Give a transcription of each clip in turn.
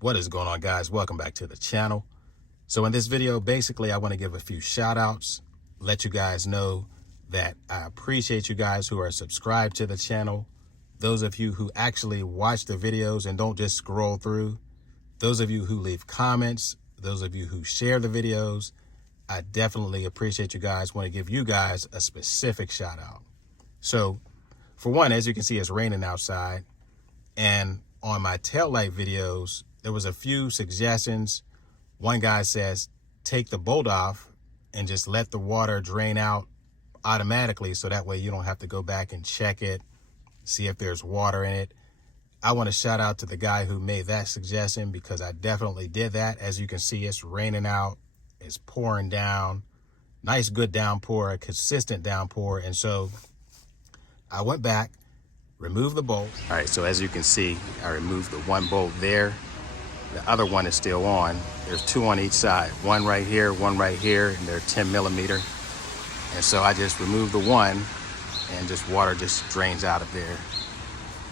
What is going on, guys? Welcome back to the channel. So in this video, basically, I want to give a few shout outs, let you guys know that I appreciate you guys who are subscribed to the channel. Those of you who actually watch the videos and don't just scroll through. Those of you who leave comments. Those of you who share the videos. I definitely appreciate you guys. Want to give you guys a specific shout out. So for one, as you can see, it's raining outside. And on my taillight videos, there was a few suggestions. One guy says, take the bolt off and just let the water drain out automatically. So that way you don't have to go back and check it, see if there's water in it. I want to shout out to the guy who made that suggestion because I definitely did that. As you can see, it's raining out, it's pouring down, nice, good downpour, a consistent downpour. And so I went back, removed the bolt. All right, so as you can see, I removed the one bolt there. The other one is still on. There's two on each side, one right here, and they're 10 millimeter. And so I just removed the one and just water just drains out of there.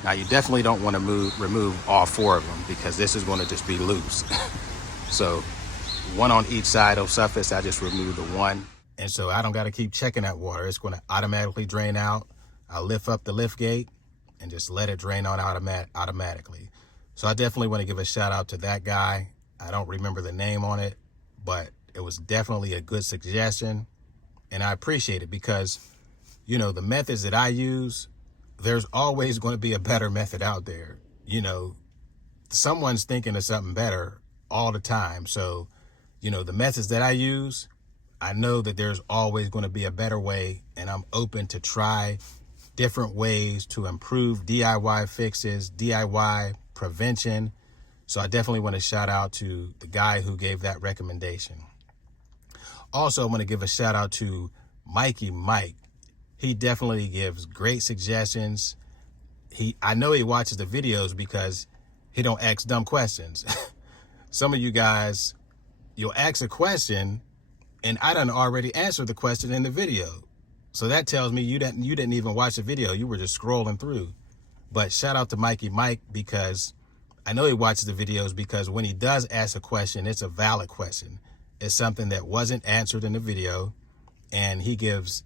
Now you definitely don't want to remove all four of them because this is going to just be loose. So one on each side of surface, I just removed the one. And so I don't got to keep checking that water. It's going to automatically drain out. I'll lift up the lift gate and just let it drain out automatically. So I definitely want to give a shout out to that guy. I don't remember the name on it, but it was definitely a good suggestion. And I appreciate it because, you know, the methods that I use, there's always going to be a better method out there. You know, someone's thinking of something better all the time. So, you know, the methods that I use, I know that there's always going to be a better way, and I'm open to try different ways to improve DIY fixes, DIY prevention. So I definitely want to shout out to the guy who gave that recommendation. Also, I want to give a shout out to Mikey Mike. He definitely gives great suggestions. I know he watches the videos because he don't ask dumb questions. Some of you guys, you'll ask a question and I done already answered the question in the video. So that tells me you didn't even watch the video. You were just scrolling through. But shout out to Mikey Mike because I know he watches the videos because when he does ask a question, it's a valid question. It's something that wasn't answered in the video. And he gives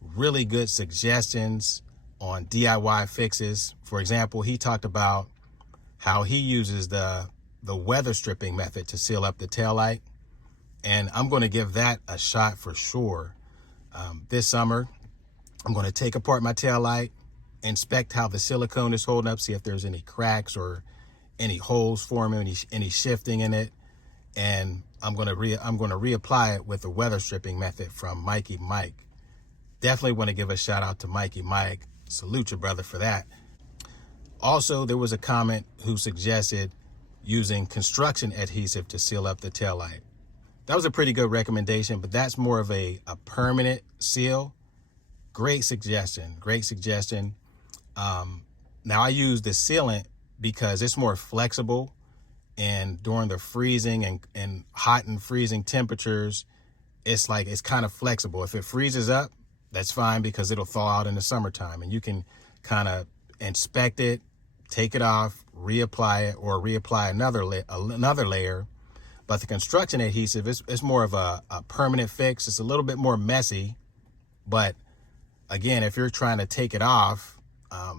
really good suggestions on DIY fixes. For example, he talked about how he uses the weather stripping method to seal up the taillight. And I'm going to give that a shot for sure. This summer, I'm going to take apart my taillight, inspect how the silicone is holding up, see if there's any cracks or any holes forming, any shifting in it. And I'm going to reapply it with the weather stripping method from Mikey Mike. Definitely want to give a shout out to Mikey Mike. Salute your brother for that. Also, there was a comment who suggested using construction adhesive to seal up the taillight. That was a pretty good recommendation, but that's more of a permanent seal. Great suggestion, great suggestion. Now I use the sealant because it's more flexible, and during the freezing and hot and freezing temperatures, it's kind of flexible. If it freezes up, that's fine because it'll thaw out in the summertime and you can kind of inspect it, take it off, reapply it, or reapply another layer. But the construction adhesive is more of a permanent fix. It's a little bit more messy, but again, if you're trying to take it off,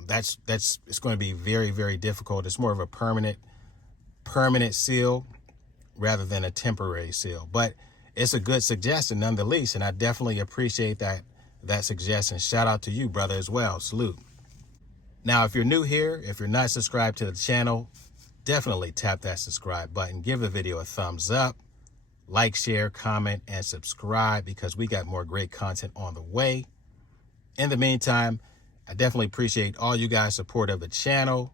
it's going to be very, very difficult. It's more of a permanent seal rather than a temporary seal. But it's a good suggestion nonetheless, and I definitely appreciate that suggestion. Shout out to you, brother, as well. Salute. Now, if you're new here, if you're not subscribed to the channel, definitely tap that subscribe button. Give the video a thumbs up. Like, share, comment, and subscribe because we got more great content on the way. In the meantime, I definitely appreciate all you guys' support of the channel,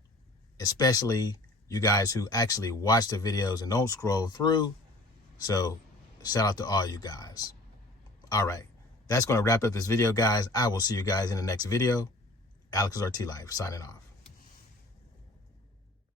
especially you guys who actually watch the videos and don't scroll through. So shout out to all you guys. All right, that's going to wrap up this video, guys. I will see you guys in the next video. Alex or TAIILIGHT signing off.